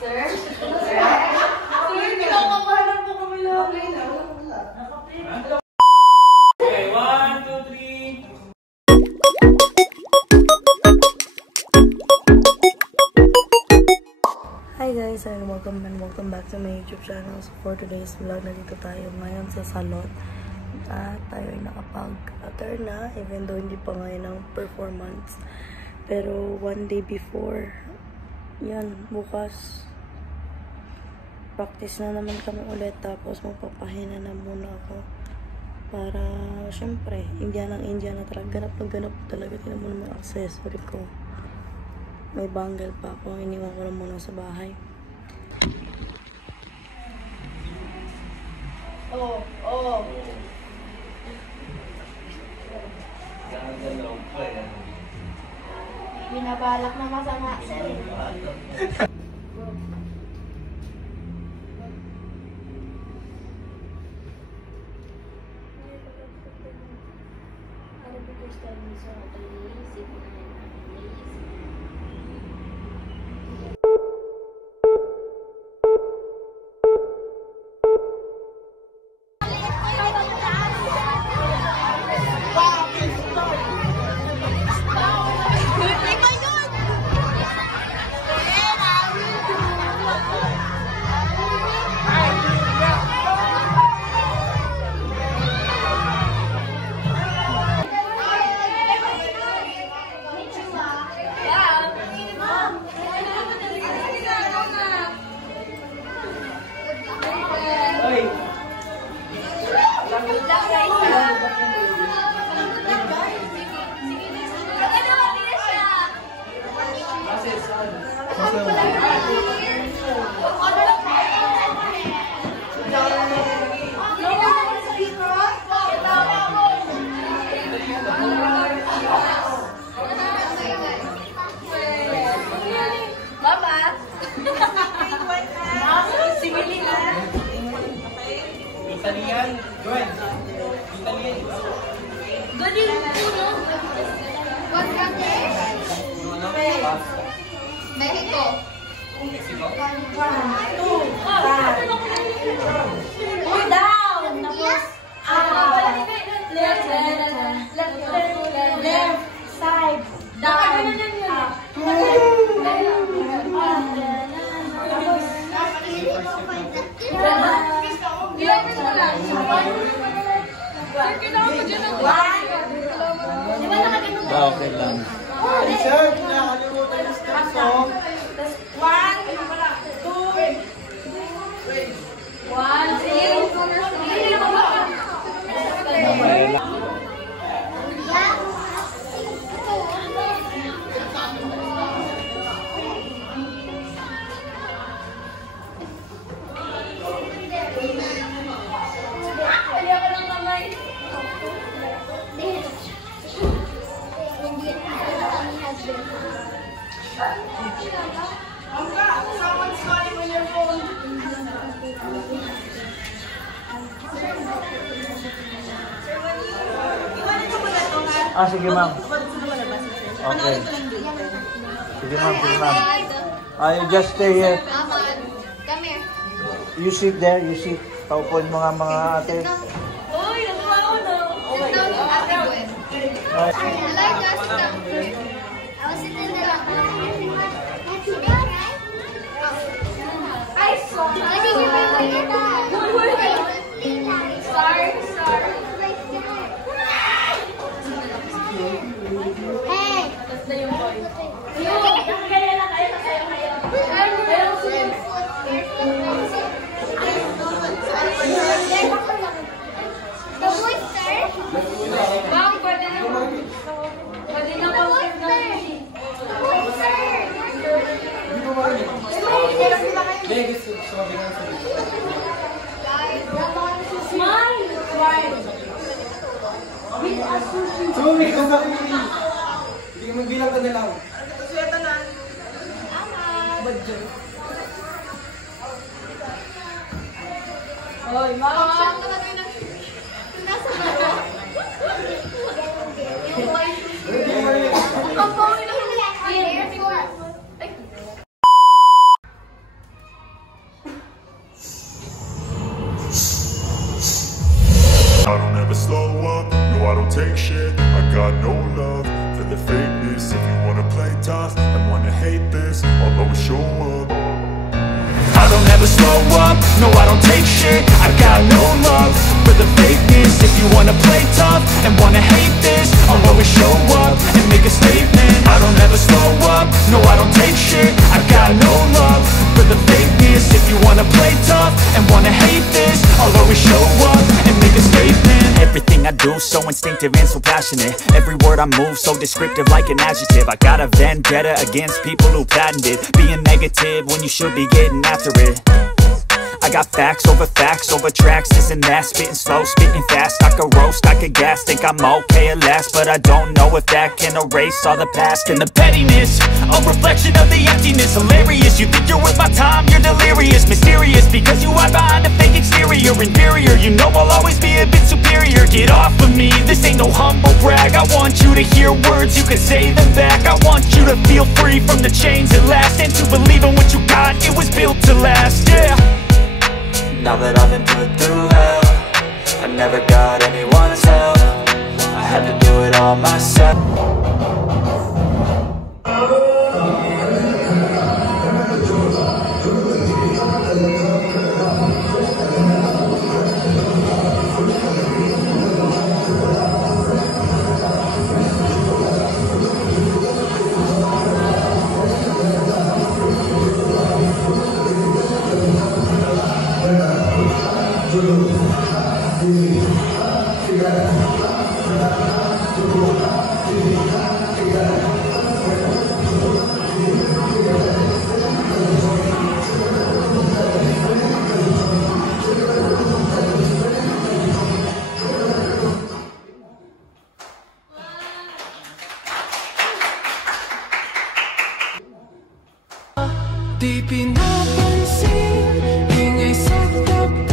Sir? Sir, kinakabahan po kami lang. Okay, 1, 2, 3. Hi guys, and welcome back to my YouTube channel. So for today's vlog, nandito tayo ngayon sa salon. At tayo ay nakapag-attire na, even though hindi pa ngayon ang performance. Pero one day before, yan, bukas, practice na naman kami ulit. Tapos magpapahina na muna ako. Para, syempre, India na talaga. Ganap talaga. Tinan mo naman ang accessory ko. May bangle pa ako. Iniwan ko lang muna sa bahay. Oh. Binabalak na masama, sir. Italian, Joel. Italian. Galing po, no? Mexico. Mexico. 1, 2, 3. Pull down. Tapos, left side. Down. Okay lang. Sir, nakalimutan yung steps ko. 1, 2, 1, 2, 3. Someone's calling on your phone. Sige ma'am. Okay. Sige ma'am. You just stay here. Come here. You sit there, you sit. Paupuin mo nga mga ate. Uy, nagawa ko na. Sit down, ate Gwen. I like us down here. I was sitting there. I saw that. Sorry. Hey! Tapos na yung boy. Kaya lang kayo kayo. The booster? Ma'am, pwede na pang Sorry, kung bakit hindi ka magbilang ka na lang. Sweta na. Badyo. Hoy, mama! Nasa baro? Ang pangin na take shit. I got no love for the fakeness. If you wanna play tough and wanna hate this, I'll always show up. I don't ever slow up, no I don't take shit. I got no love for the fakeness. If you wanna play tough and wanna hate this, I'll always show up and make a statement. I don't ever slow up, no I don't take shit. I got no love for the fakeness. If you wanna play tough and wanna hate this, I'll always show up and make a statement. Everything I do so instinctive and so passionate. Every word I move so descriptive like an adjective. I got a vendetta against people who patented being negative when you should be getting after it. I got facts over tracks, this and that. Spitting slow, spitting fast, I could roast, I could gas. Think I'm okay at last, but I don't know if that can erase all the past. And the pettiness, a reflection of the emptiness. Hilarious, you think you're worth my time, you're delirious. Mysterious, because you hide behind a fake exterior. Inferior, you know I'll always be a bit superior. Get off of me, this ain't no humble brag. I want you to hear words, you can say them back. I want you to feel free from the chains at last, and to believe in what you got, it was built to last, yeah. Now that I've been put through hell, I never got anyone's help. I had to do it all myself. Di pinapansin, ingay sa tabi.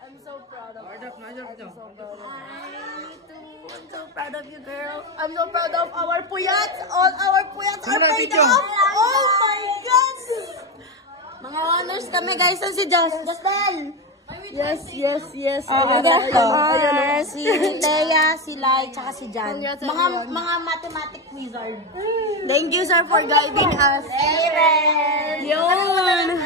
I'm so proud of you. I'm so proud of you, girl. I'm so proud of our puyats. All our puyats are paid off. Oh my God! Mga honors kami, guys. Ang si Justin. Yes. Si Leia, si Lai, tsaka si Jan. Mga mathematic wizard. Thank you, sir, for guiding us. Yun.